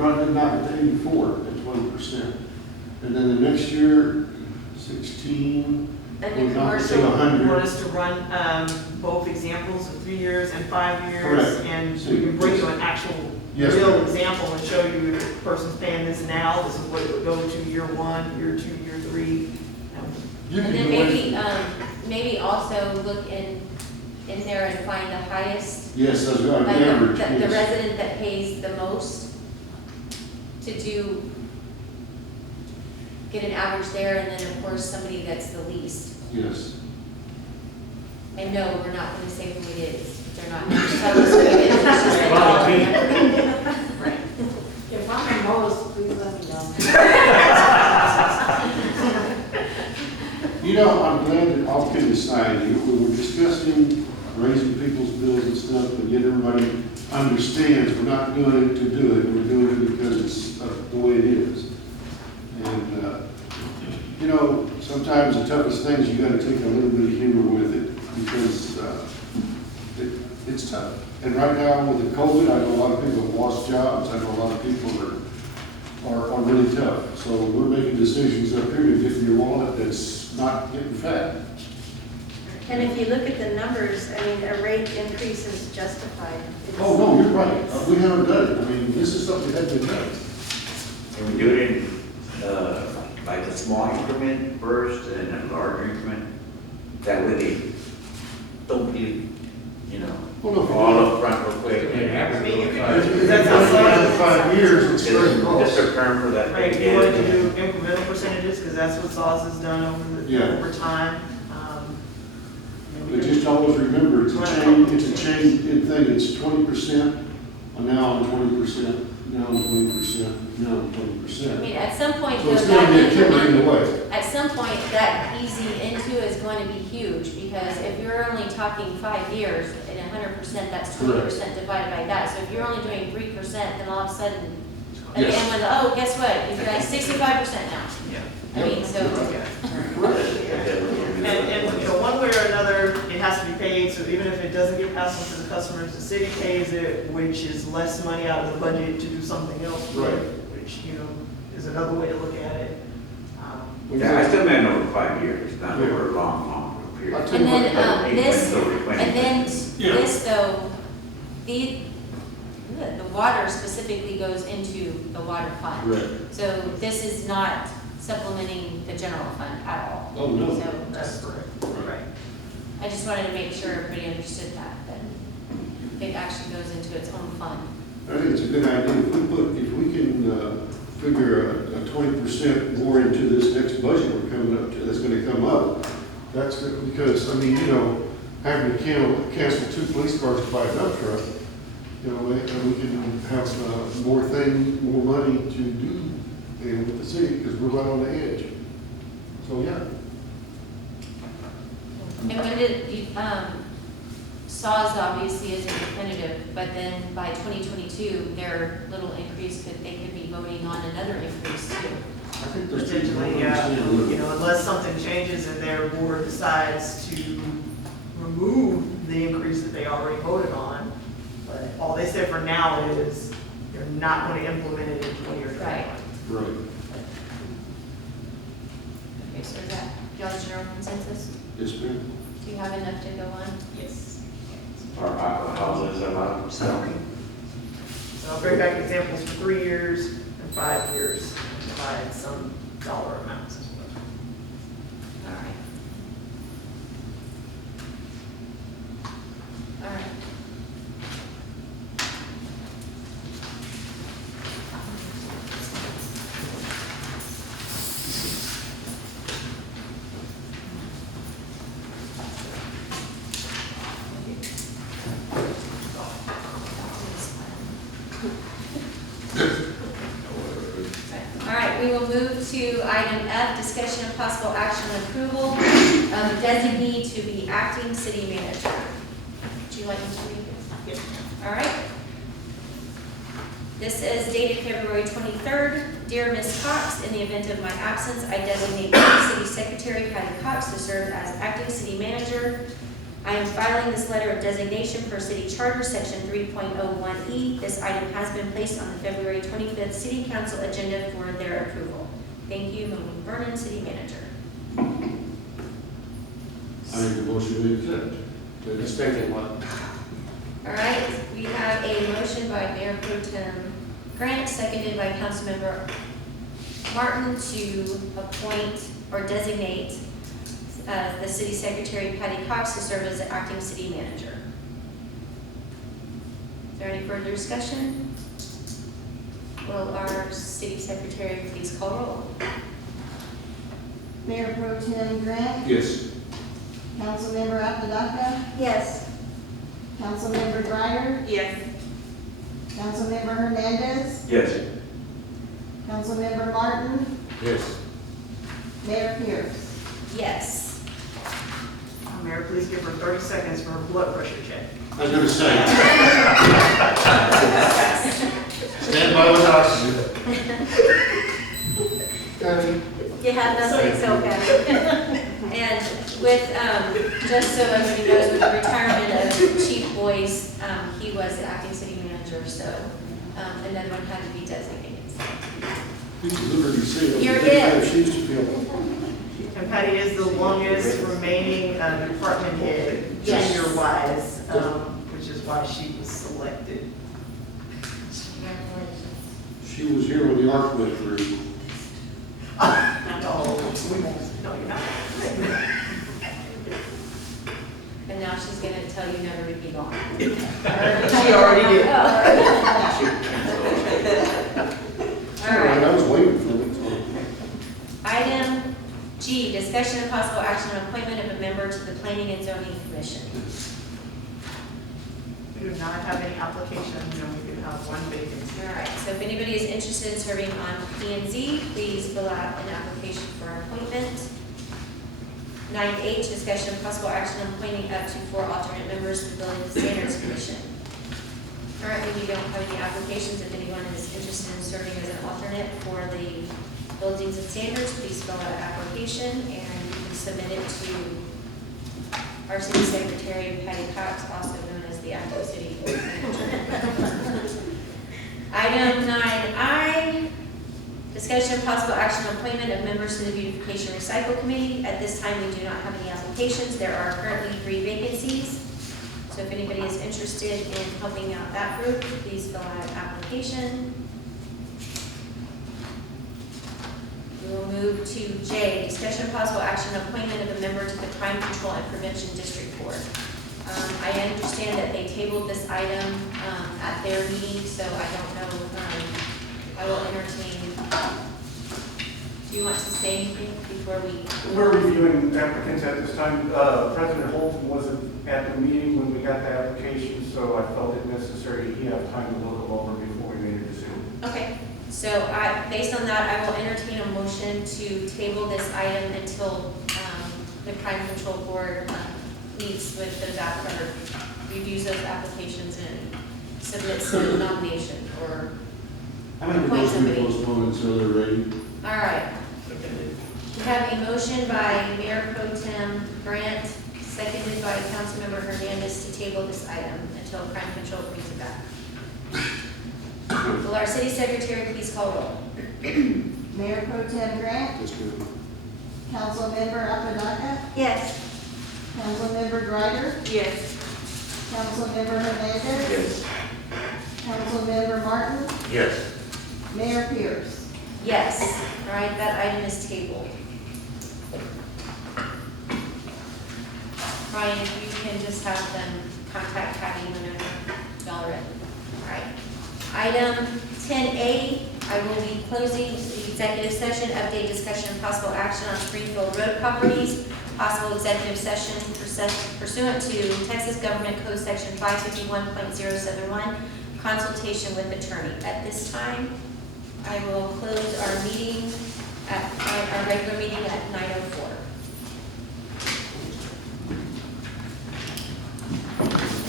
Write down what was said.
brought it back to 84 at 20%. And then the next year, 16, And we're the not to commercial, 100. You want us to run both examples of 3 years and 5 years? Correct. And So we can bring yes. you an actual Yes, real ma'am. example and show you if the person's paying this now, this is what it would go to year 1, year 2, year 3. You And can then go maybe, in- maybe also look in there and find the highest, Yes, that's right, like average, the yes. resident that pays the most to do, get an average there, and then of course somebody that's the least. Yes. And no, we're not gonna say who it is, they're not gonna tell us who it is, it's just a dollar. Right. If I'm the most, please let me know. You know, I'm glad that all kidding aside, we were discussing raising people's bills and stuff, but yet everybody understands we're not doing it to do it, we're doing it because it's the way it is. And, you know, sometimes the toughest things, you gotta take a little bit of humor with it, because it's tough. And right now with the COVID, I know a lot of people have lost jobs, I know a lot of people are really tough. So we're making decisions up here to get in your wallet that's not getting fat. And if you look at the numbers, I mean, a rate increase is justified. It's- Oh, no, you're right. We haven't done it. I mean, this is something that had been done. Can we do it in, like a small increment first and a larger increment? That way they don't be, you know, Well, no, if you all do up front real quick. I mean, you it- could, if that's it's outside. in 5 years, it's very Just close. a term for that. Right, you wanted to do incremental percentages, because that's what SAWS has done Yeah. over time. But just always remember, it's a chain thing. It's 20%, now I'm 20%, now I'm 20%, now I'm I 20%. mean, at some point, So though, it's going to be a that killer in increment, the way. at some point, that easing into is going to be huge, because if you're only talking 5 years, and 100%, that's 20% divided by that. So if you're only doing 3%, then all of a sudden, Yes. again, with, oh, guess what, you've got 65% now. Yeah. I mean, so, And, you know, one way or another, it has to be paid, so even if it doesn't get passed on to the customers, the city pays it, which is less money out of the budget to do something else with, Right. which, you know, is another way to look at it. Yeah, I still meant over 5 years, not over a long period. I'll tell and you then, what, this, Over 20. and then Yeah. this though, the water specifically goes into the water fund. Right. So this is not supplementing the general fund at all. Oh, no. So That's just, correct. Right. I just wanted to make sure everybody understood that it actually goes into its own fund. I think it's a good idea. If we can figure a 20% more into this next budget we're coming up to, that's going to come up, that's good, because, I mean, you know, having to cancel 2 police cars to buy a dump truck, you know, and we can have more money to do with the city, because we're right on the edge. So, yeah. And when did, SAWS obviously isn't definitive, but then by 2022, their little increase they could be voting on another increase too. I think there's people who Potentially, understand you know, unless something changes and their board decides to remove the increase that they already voted on. But all they said for now is they're not going to implement it in 2021. Right. Right. Okay, so is that y'all's general consensus? Yes, ma'am. Do you have enough to go on? Yes. Or houses about selling. So I'll bring back examples for 3 years and 5 years, and provide some dollar amounts as well. All right. All right. All right, we will move to item F, discussion of possible action on approval of designee to be acting city manager. Would you like me to read this? Yes. All right. This is dated February 23rd. Dear Ms. Cox, in the event of my absence, I designate City Secretary Patty Cox to serve as acting city manager I am filing this letter of designation per city charter, section 3.01E. This item has been placed on the February 25th city council agenda for their approval. Thank you, Monique Vernon, city manager. I make a motion to accept. The second one. All right, we have a motion by Mayor Pro Tem Grant, seconded by Councilmember Martin to appoint or designate the city secretary Patty Cox to serve as the acting city manager. Is there any further discussion? Will our city secretary please call roll? Mayor Pro Tem Grant, Yes. Councilmember Apodaca, Yes. Councilmember Grider, Yes. Councilmember Hernandez, Yes. Councilmember Martin, Yes. Mayor Pierce. Yes. Mayor, please give her 30 seconds for her blood pressure check. I was gonna say. Stand by with us. You have nothing, so Patty. And with, just so everybody knows, with the retirement of Chief Boyce, he was the acting city manager, so another one had to be designated. You can literally see it. You're it. She used to feel. And Patty is the longest remaining department head, Yes. tenure-wise, which is why she was selected. She was here when the ark went through. No, we won't. No, you're not. And now she's gonna tell you never to be gone. She already did. All right. I was waiting for it. Item G, discussion and possible action on appointment of a member to the Planning and Zoning Commission. We do not have any applications, and we do have one vacancy. All right, so if anybody is interested in serving on P and Z, please fill out an application for appointment. 9H, discussion and possible action on appointing up to 4 alternate members to the Building Standards Commission. All right, we don't have any applications. If anyone is interested in serving as an alternate for the Buildings and Standards, please fill out an application and you can submit it to our city secretary, Patty Cox, also known as the acting city manager. Item 9I, discussion of possible action on appointment of members to the Beautification Recycle Committee. At this time, we do not have any applications. There are currently 3 vacancies. So if anybody is interested in helping out that group, please fill out an application. We will move to J, discussion of possible action on appointment of a member to the Crime Control and Prevention District Board. I understand that they tabled this item at their meeting, so I don't know, I will entertain. Do you want to say anything before we? We're reviewing applicants at this time. President Holton wasn't at the meeting when we got the application, so I felt it necessary he have time to look them over before we made a decision. Okay, so based on that, I will entertain a motion to table this item until the Crime Control Board meets with those reviews those applications and submits a nomination or. I make a motion to postpone until they're ready. All right. We have a motion by Mayor Pro Tem Grant, seconded by Councilmember Hernandez to table this item until Crime Control brings it back. Will our city secretary please call roll? Mayor Pro Tem Grant, That's good. Councilmember Apodaca, Yes. Councilmember Grider, Yes. Councilmember Hernandez, Yes. Councilmember Martin, Yes. Mayor Pierce. Yes. All right, that item is tabled. Ryan, if you can just have them contact Patty whenever y'all are ready. All right. Item 10A, I will be closing the executive session, update discussion and possible action on Springfield Road properties, possible executive session pursuant to Texas Government Code Section 551.071, consultation with attorney. At this time, I will close our meeting our regular meeting at 9:04.